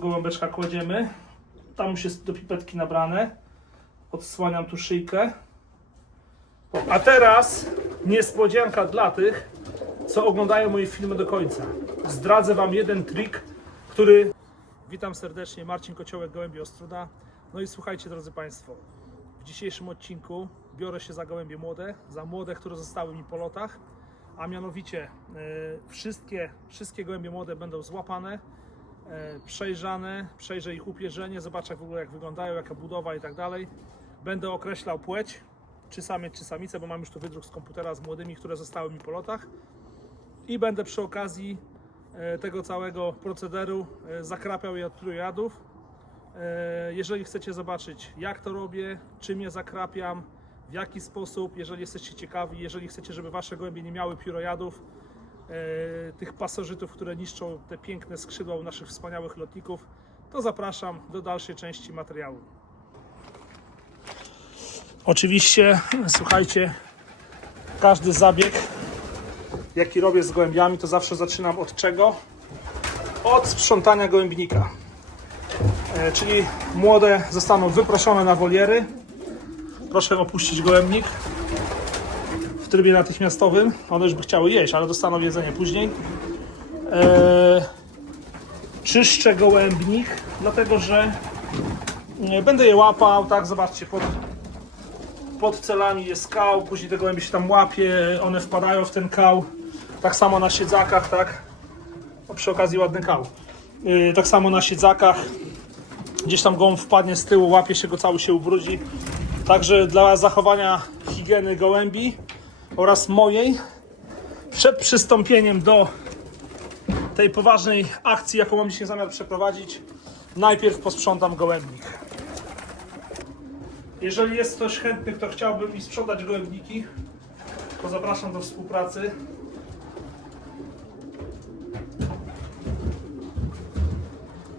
Gołąbeczka kładziemy. Tam już jest do pipetki nabrane. Odsłaniam tu szyjkę. A teraz niespodzianka dla tych, co oglądają moje filmy do końca. Zdradzę Wam jeden trik, który... Witam serdecznie, Marcin Kociołek, Gołębie Ostruda. No i słuchajcie, drodzy Państwo, w dzisiejszym odcinku biorę się za gołębie młode, za młode, które zostały mi po lotach, a mianowicie e, wszystkie, wszystkie gołębie młode będą złapane, przejrzane, przejrzę ich upierzenie, zobaczę w ogóle jak wyglądają, jaka budowa i tak dalej. Będę określał płeć, czy samiec, czy samicę, bo mam już tu wydruk z komputera z młodymi, które zostały mi po lotach. I będę przy okazji e, tego całego procederu e, zakrapiał je od trójjadów. E, Jeżeli chcecie zobaczyć, jak to robię, czym je zakrapiam, w jaki sposób, jeżeli jesteście ciekawi, jeżeli chcecie, żeby wasze gołębie nie miały piórojadów, e, tych pasożytów, które niszczą te piękne skrzydła u naszych wspaniałych lotników, to zapraszam do dalszej części materiału. Oczywiście, słuchajcie, każdy zabieg, jaki robię z gołębiami, to zawsze zaczynam od czego? Od sprzątania gołębnika. E, czyli młode zostaną wyproszone na woliery. Proszę opuścić gołębnik trybie natychmiastowym. One już by chciały jeść, ale dostaną jedzenie później. E, czyszczę gołębnik, dlatego że e, będę je łapał, tak, zobaczcie, pod, pod celami jest kał, później te gołębie się tam łapie, one wpadają w ten kał. Tak samo na siedzakach, tak. Przy okazji ładny kał. Yy, tak samo na siedzakach. Gdzieś tam gołąb wpadnie z tyłu, łapie się go, cały się ubrudzi. Także dla zachowania higieny gołębi oraz mojej przed przystąpieniem do tej poważnej akcji, jaką mam dzisiaj zamiar przeprowadzić, najpierw posprzątam gołębnik. Jeżeli jest ktoś chętny, kto chciałby mi sprzedać gołębniki, to zapraszam do współpracy.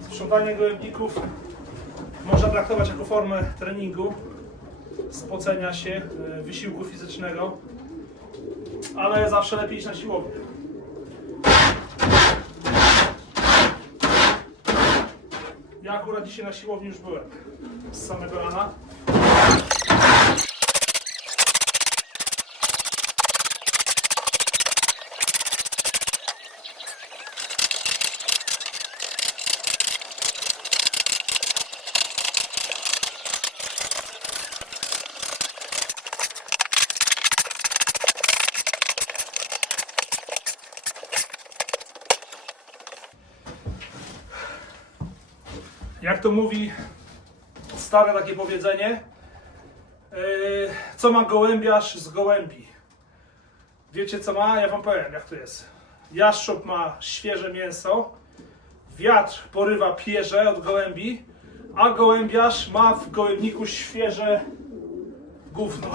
Sprzątanie gołębników można traktować jako formę treningu, spocenia się, e, wysiłku fizycznego, ale zawsze lepiej iść na siłownię. Ja akurat dzisiaj na siłowni już byłem z samego rana. Jak to mówi stare takie powiedzenie, yy, co ma gołębiarz z gołębi? Wiecie co ma? Ja wam powiem jak to jest. Jaszczur ma świeże mięso, wiatr porywa pierze od gołębi, a gołębiarz ma w gołębniku świeże gówno.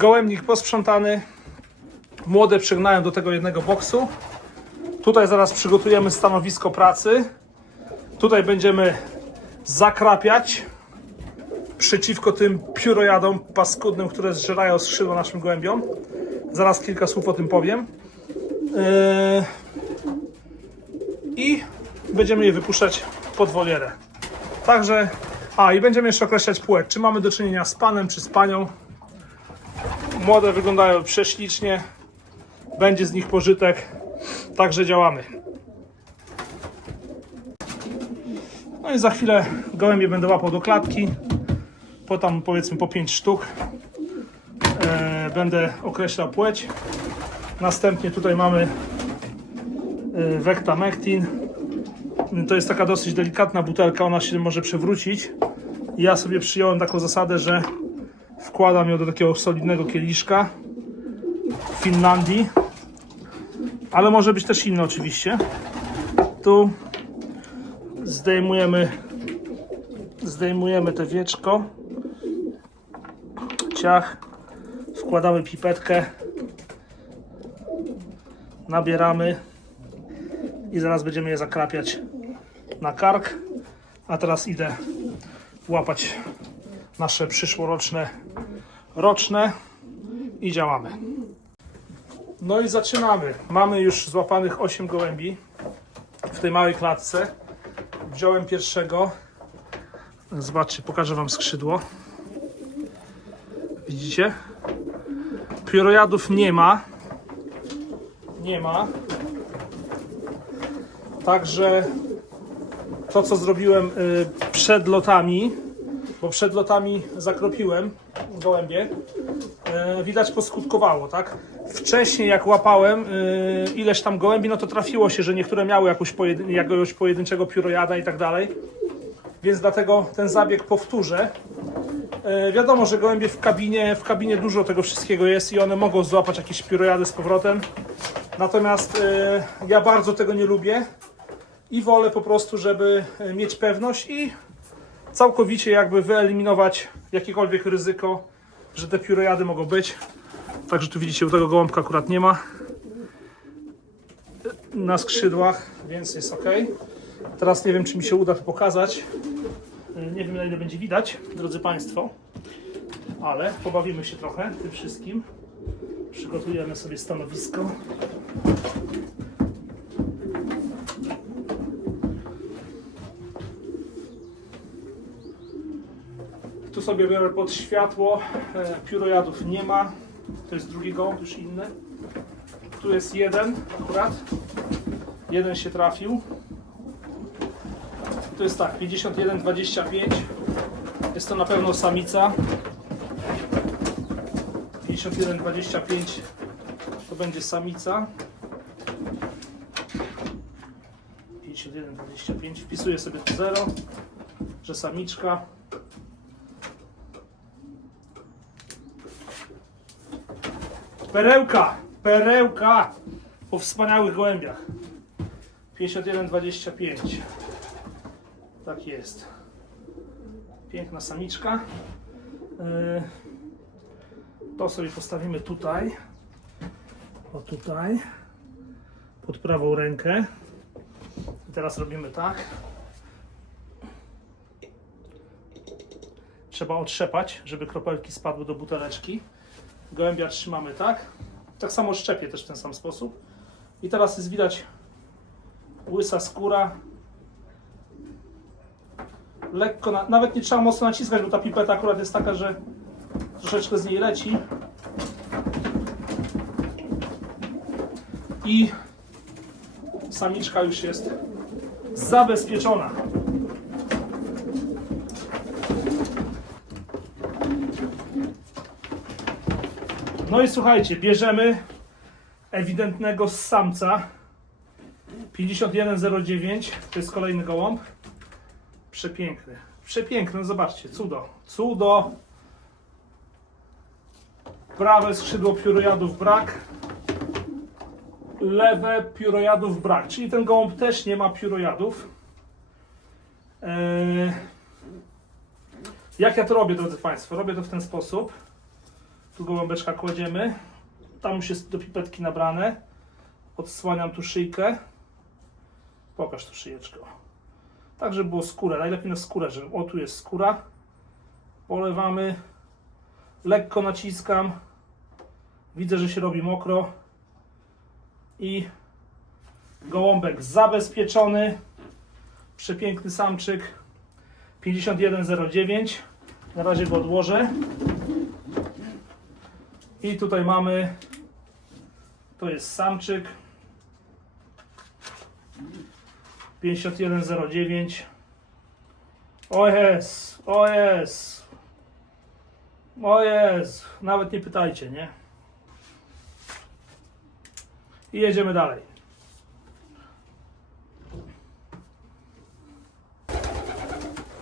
Gołębnik posprzątany. Młode przygnałem do tego jednego boksu. Tutaj zaraz przygotujemy stanowisko pracy. Tutaj będziemy zakrapiać przeciwko tym piórojadom paskudnym, które zżerają skrzydła naszym gołębiom. Zaraz kilka słów o tym powiem. Yy, I będziemy je wypuszczać pod wolierę. Także, a i będziemy jeszcze określać płeć. Czy mamy do czynienia z panem, czy z panią. Młode wyglądają prześlicznie. Będzie z nich pożytek. Także działamy. No i za chwilę gołębie będę łapał do klatki. Po tam powiedzmy po 5 sztuk. E, będę określał płeć. Następnie tutaj mamy e, Vectamectin. To jest taka dosyć delikatna butelka, ona się może przewrócić. Ja sobie przyjąłem taką zasadę, że Wkładam ją do takiego solidnego kieliszka w Finlandii. Ale może być też inny oczywiście. Tu zdejmujemy zdejmujemy te wieczko. Ciach. Wkładamy pipetkę. Nabieramy. i zaraz będziemy je zakrapiać na kark. A teraz idę łapać nasze przyszłoroczne roczne i działamy. No i zaczynamy. Mamy już złapanych 8 gołębi w tej małej klatce. Wziąłem pierwszego. Zobaczcie, pokażę Wam skrzydło. Widzicie? Piórojadów nie ma. Nie ma. Także to, co zrobiłem y, przed lotami, bo przed lotami zakropiłem gołębie, y, widać poskutkowało, tak? Wcześniej jak łapałem y, ileś tam gołębi, no to trafiło się, że niektóre miały jakąś pojedyn- jakiegoś pojedynczego piórojada i tak dalej. Więc dlatego ten zabieg powtórzę. E, wiadomo, że gołębie w kabinie, w kabinie dużo tego wszystkiego jest i one mogą złapać jakieś pirojady z powrotem. Natomiast e, ja bardzo tego nie lubię i wolę po prostu, żeby e, mieć pewność i całkowicie jakby wyeliminować jakiekolwiek ryzyko, że te pirojady mogą być. Także tu widzicie, u tego gołąbka akurat nie ma na skrzydłach, więc jest ok. Teraz nie wiem, czy mi się uda to pokazać. Nie wiem na ile będzie widać, drodzy Państwo, ale pobawimy się trochę tym wszystkim. Przygotujemy sobie stanowisko. Sobie biorę pod światło. E, Piórojadów nie ma. To jest drugi gołąb, już inny. Tu jest jeden akurat. Jeden się trafił. To jest tak, 51,25. Jest to na pewno samica. 51,25 to będzie samica. 51,25. Wpisuję sobie tu 0, że samiczka. Perełka! Perełka! Po wspaniałych gołębiach. 51,25. Tak jest. Piękna samiczka. Yy, To sobie postawimy tutaj. O tutaj. Pod prawą rękę. I teraz robimy tak. Trzeba otrzepać, żeby kropelki spadły do buteleczki. Gołębia trzymamy tak. Tak samo szczepię też w ten sam sposób. I teraz jest widać łysa skóra, lekko, na, nawet nie trzeba mocno naciskać, bo ta pipeta akurat jest taka, że troszeczkę z niej leci. I samiczka już jest zabezpieczona. No i słuchajcie, bierzemy ewidentnego samca 5109, to jest kolejny gołąb. Przepiękny. Przepiękny, zobaczcie, cudo. Cudo. Prawe skrzydło piórojadów brak. Lewe piórojadów brak. Czyli ten gołąb też nie ma piórojadów. Eee, jak ja to robię, drodzy Państwo? Robię to w ten sposób. Tu gołąbeczka kładziemy. Tam już jest do pipetki nabrane. Odsłaniam tu szyjkę. Pokaż tu szyjeczkę. Tak, żeby było skórę. Najlepiej na skórę, że o tu jest skóra. Polewamy. Lekko naciskam. Widzę, że się robi mokro. I gołąbek zabezpieczony. Przepiękny samczyk. 5109. Na razie go odłożę. I tutaj mamy. To jest samczyk. 5109. O jest, o jest. O jest. Nawet nie pytajcie, nie? I jedziemy dalej.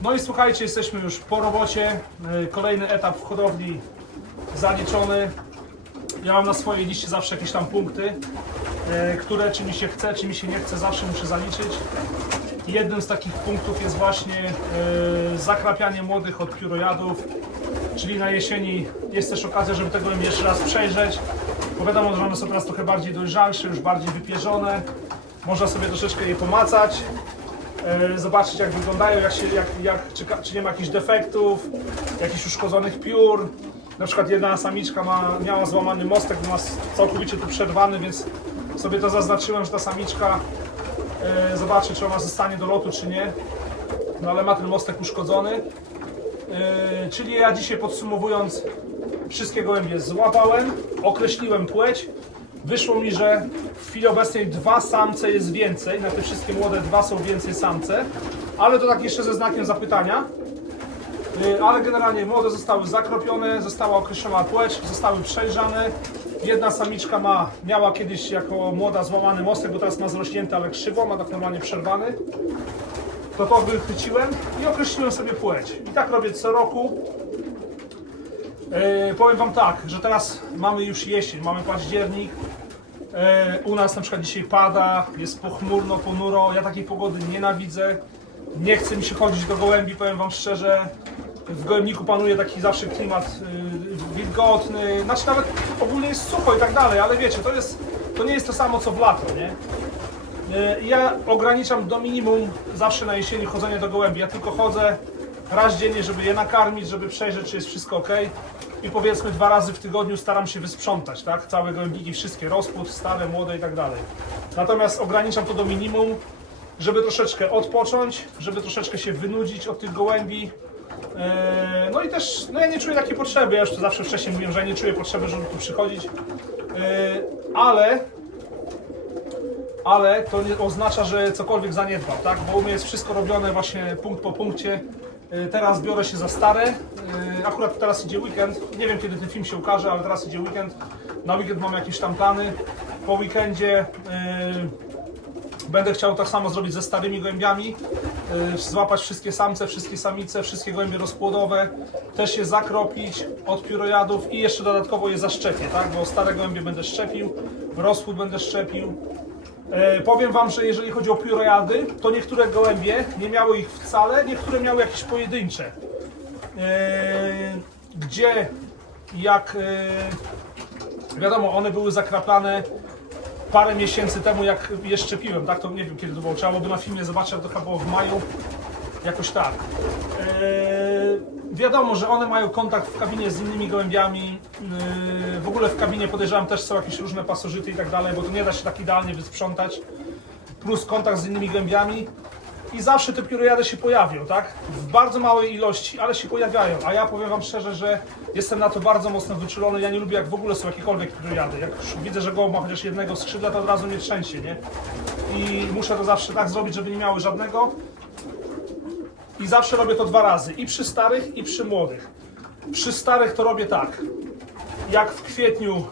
No i słuchajcie, jesteśmy już po robocie. Yy, Kolejny etap w hodowli zaliczony. Ja mam na swojej liście zawsze jakieś tam punkty, e, które czy mi się chce, czy mi się nie chce, zawsze muszę zaliczyć. Jednym z takich punktów jest właśnie e, zakrapianie młodych od piórojadów, czyli na jesieni jest też okazja, żeby tego jeszcze raz przejrzeć, bo wiadomo, że one są teraz trochę bardziej dojrzalsze, już bardziej wypierzone, Można sobie troszeczkę je pomacać, e, zobaczyć jak wyglądają, jak się, jak, jak, czy, czy nie ma jakichś defektów, jakichś uszkodzonych piór. Na przykład jedna samiczka ma, miała złamany mostek, ma całkowicie tu przerwany, więc sobie to zaznaczyłem, że ta samiczka e, zobaczy, czy ona zostanie do lotu, czy nie. No ale ma ten mostek uszkodzony. E, czyli ja dzisiaj podsumowując, wszystkie gołębie złapałem, określiłem płeć. Wyszło mi, że w chwili obecnej dwa samce jest więcej, na te wszystkie młode dwa są więcej samce, ale to tak jeszcze ze znakiem zapytania. Y, Ale generalnie młode zostały zakropione, została określona płeć, zostały przejrzane. Jedna samiczka ma, miała kiedyś jako młoda złamany mostek, bo teraz ma zrośnięty, ale krzywo, ma tak normalnie przerwany. To to wychwyciłem i określiłem sobie płeć. I tak robię co roku. E, powiem Wam tak, że teraz mamy już jesień, mamy październik. E, u nas na przykład dzisiaj pada, jest pochmurno, ponuro. Ja takiej pogody nienawidzę. Nie chce mi się chodzić do gołębi, powiem Wam szczerze. W gołębniku panuje taki zawsze klimat y, wilgotny, znaczy nawet ogólnie jest sucho i tak dalej, ale wiecie, to, jest, to nie jest to samo co w lato, nie? E, Ja ograniczam do minimum zawsze na jesieni chodzenie do gołębi. Ja tylko chodzę raz dziennie, żeby je nakarmić, żeby przejrzeć, czy jest wszystko ok. I powiedzmy dwa razy w tygodniu staram się wysprzątać, tak? Całe gołębniki, wszystkie, rozpłód, stare, młode i tak dalej. Natomiast ograniczam to do minimum, żeby troszeczkę odpocząć, żeby troszeczkę się wynudzić od tych gołębi. E, No i też, no ja nie czuję takiej potrzeby, ja już to zawsze wcześniej mówiłem, że ja nie czuję potrzeby, żeby tu przychodzić. E, Ale ale to nie oznacza, że cokolwiek zaniedbam, tak? Bo u mnie jest wszystko robione właśnie punkt po punkcie. Y, Teraz biorę się za stare. Akurat teraz idzie weekend. Nie wiem kiedy ten film się ukaże, ale teraz idzie weekend. Na weekend mam jakieś tam plany. Po weekendzie będę chciał tak samo zrobić ze starymi gołębiami. Y, Złapać wszystkie samce, wszystkie samice, wszystkie gołębie rozpłodowe. Też je zakropić od piórojadów i jeszcze dodatkowo je zaszczepię, tak? Bo stare gołębie będę szczepił, rozpłód będę szczepił. E, powiem Wam, że jeżeli chodzi o piórojady, to niektóre gołębie nie miały ich wcale, niektóre miały jakieś pojedyncze. E, gdzie, jak e, wiadomo, one były zakraplane parę miesięcy temu, jak je szczepiłem, tak? To nie wiem kiedy to było, trzeba byłoby na filmie zobaczyć, to chyba było w maju, jakoś tak. Eee, wiadomo, że one mają kontakt w kabinie z innymi gołębiami. Eee, w ogóle w kabinie podejrzewam też są jakieś różne pasożyty i tak dalej, bo to nie da się tak idealnie wysprzątać. Plus kontakt z innymi gołębiami. I zawsze te piórojady się pojawią, tak? W bardzo małej ilości, ale się pojawiają. A ja powiem Wam szczerze, że jestem na to bardzo mocno wyczulony. Ja nie lubię, jak w ogóle są jakiekolwiek piórojady. Jak widzę, że gołąb ma chociaż jednego skrzydła, to od razu mnie trzęsie, nie? I muszę to zawsze tak zrobić, żeby nie miały żadnego. I zawsze robię to dwa razy. I przy starych, i przy młodych. Przy starych to robię tak. Jak w kwietniu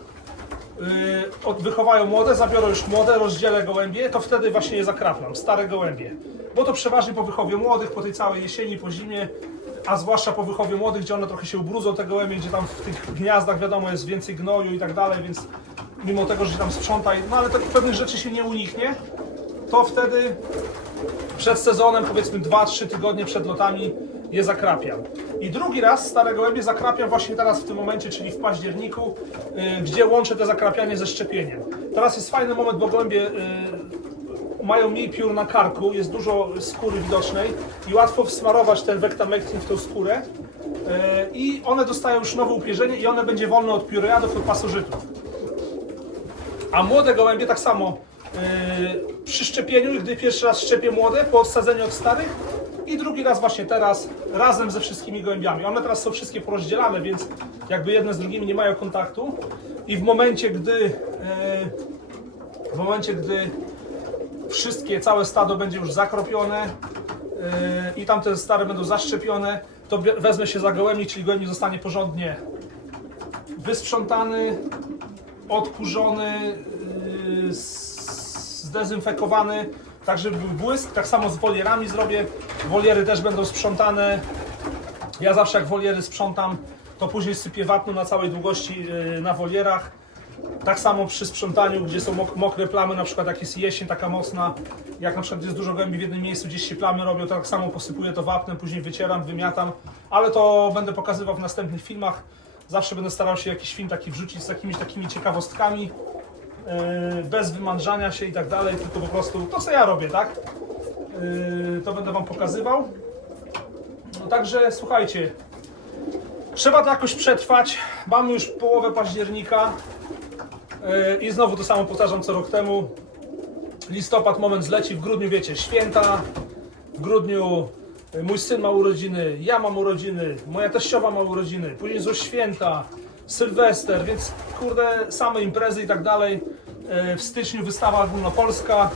od- wychowają młode, zabiorę już młode, rozdzielę gołębie, to wtedy właśnie je zakraplam, stare gołębie. Bo to przeważnie po wychowie młodych, po tej całej jesieni, po zimie, a zwłaszcza po wychowie młodych, gdzie one trochę się ubrudzą, te gołębie, gdzie tam w tych gniazdach wiadomo jest więcej gnoju i tak dalej, więc mimo tego, że się tam sprząta, no ale takich pewnych rzeczy się nie uniknie, to wtedy przed sezonem, powiedzmy 2-3 tygodnie przed lotami, je zakrapiam. I drugi raz stare gołębie zakrapiam właśnie teraz w tym momencie, czyli w październiku, y, gdzie łączę te zakrapianie ze szczepieniem. Teraz jest fajny moment, bo gołębie y, mają mniej piór na karku, jest dużo skóry widocznej i łatwo wsmarować ten Vectamectin w tą skórę. Y, I one dostają już nowe upierzenie i one będzie wolne od piórojadów, od pasożytów. A młode gołębie tak samo yy, przy szczepieniu, gdy pierwszy raz szczepię młode, po odsadzeniu od starych i drugi raz właśnie teraz razem ze wszystkimi gołębiami. One teraz są wszystkie porozdzielane, więc jakby jedne z drugimi nie mają kontaktu i w momencie, gdy yy, w momencie, gdy wszystkie, całe stado będzie już zakropione yy, i tamte stare będą zaszczepione, to wezmę się za gołębnik, czyli gołębnik zostanie porządnie wysprzątany, odkurzony, s- zdezynfekowany, tak żeby był błysk. Tak samo z wolierami zrobię. Woliery też będą sprzątane. Ja zawsze jak woliery sprzątam, to później sypię wapno na całej długości yy, na wolierach. Tak samo przy sprzątaniu, gdzie są mok- mokre plamy, na przykład jak jest jesień taka mocna, jak na przykład jest dużo głębi w jednym miejscu, gdzieś się plamy robią, to tak samo posypuję to wapnem, później wycieram, wymiatam, ale to będę pokazywał w następnych filmach. Zawsze będę starał się jakiś film taki wrzucić z jakimiś takimi ciekawostkami. Yy, bez wymanżania się i tak dalej, tylko po prostu to co ja robię, tak? Yy, to będę Wam pokazywał. No także słuchajcie, trzeba to jakoś przetrwać. Mamy już połowę października yy, i znowu to samo powtarzam co rok temu. Listopad moment zleci, w grudniu wiecie, święta, w grudniu mój syn ma urodziny, ja mam urodziny, moja teściowa ma urodziny, później są święta, Sylwester, więc kurde, same imprezy i tak dalej. Y, W styczniu wystawa ogólnopolska.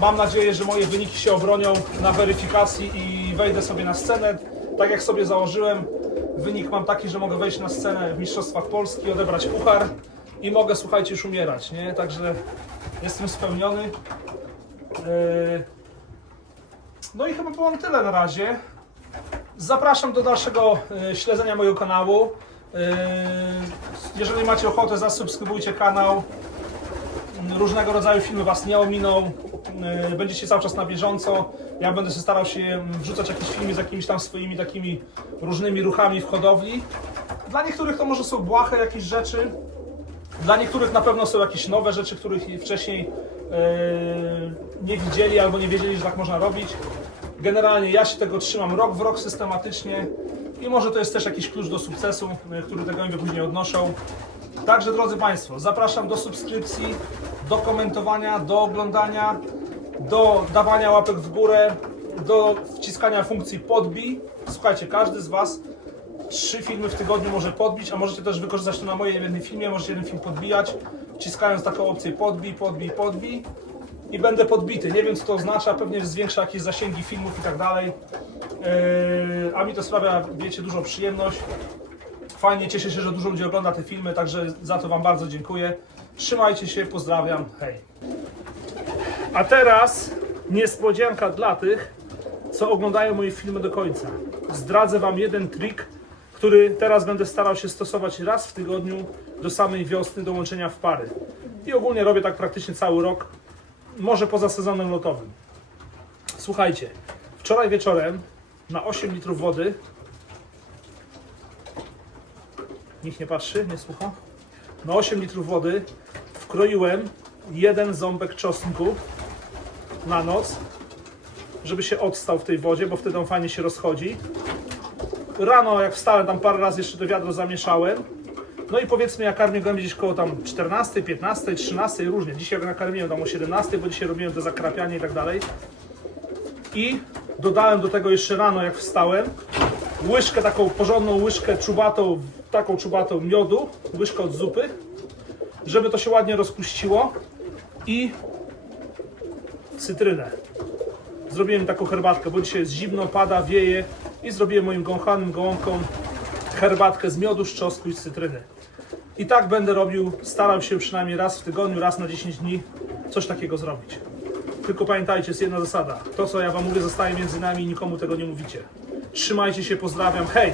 Mam nadzieję, że moje wyniki się obronią na weryfikacji i wejdę sobie na scenę. Tak jak sobie założyłem, wynik mam taki, że mogę wejść na scenę w Mistrzostwach Polski, odebrać puchar i mogę, słuchajcie, już umierać, nie? Także jestem spełniony. Yy, no i chyba było tyle na razie. Zapraszam do dalszego e, śledzenia mojego kanału. E, Jeżeli macie ochotę, zasubskrybujcie kanał. Różnego rodzaju filmy Was nie ominą. E, Będziecie cały czas na bieżąco. Ja będę się starał się wrzucać jakieś filmy z jakimiś tam swoimi takimi różnymi ruchami w hodowli. Dla niektórych to może są błahe jakieś rzeczy. Dla niektórych na pewno są jakieś nowe rzeczy, których wcześniej e, nie widzieli albo nie wiedzieli, że tak można robić. Generalnie ja się tego trzymam rok w rok systematycznie i może to jest też jakiś klucz do sukcesu, e, który te gołębie później odnoszą. Także drodzy Państwo, zapraszam do subskrypcji, do komentowania, do oglądania, do dawania łapek w górę, do wciskania funkcji podbij. Słuchajcie, każdy z Was trzy filmy w tygodniu może podbić, a możecie też wykorzystać to na moim jednym filmie, możecie jeden film podbijać, wciskając taką opcję podbij, podbij, podbij i będę podbity. Nie wiem co to oznacza, pewnie zwiększa jakieś zasięgi filmów i tak dalej, Yy, a mi to sprawia, wiecie, dużą przyjemność. Fajnie, cieszę się, że dużo ludzi ogląda te filmy, także za to Wam bardzo dziękuję. Trzymajcie się, pozdrawiam, hej. A teraz niespodzianka dla tych, co oglądają moje filmy do końca. Zdradzę Wam jeden trik, który teraz będę starał się stosować raz w tygodniu do samej wiosny, do łączenia w pary. I ogólnie robię tak praktycznie cały rok, może poza sezonem lotowym. Słuchajcie, wczoraj wieczorem na 8 litrów wody nikt nie patrzy, nie słucha. Na 8 litrów wody wkroiłem jeden ząbek czosnku na noc, żeby się odstał w tej wodzie, bo wtedy on fajnie się rozchodzi. Rano, jak wstałem, tam parę razy jeszcze to wiadro zamieszałem. No i powiedzmy, ja karmię gołębie gdzieś koło tam 14, 15, 13, różnie. Dzisiaj jak nakarmiłem tam o 17, bo dzisiaj robiłem to zakrapianie i tak dalej. I dodałem do tego jeszcze rano, jak wstałem, łyżkę, taką porządną łyżkę czubatą, taką czubatą miodu, łyżkę od zupy, żeby to się ładnie rozpuściło i cytrynę. Zrobiłem taką herbatkę, bo dzisiaj jest zimno, pada, wieje i zrobiłem moim gąchanym gołąbkom herbatkę z miodu, z i z cytryny. I tak będę robił, starał się przynajmniej raz w tygodniu, raz na 10 dni coś takiego zrobić. Tylko pamiętajcie, jest jedna zasada. To, co ja wam mówię, zostaje między nami i nikomu tego nie mówicie. Trzymajcie się, pozdrawiam, hej!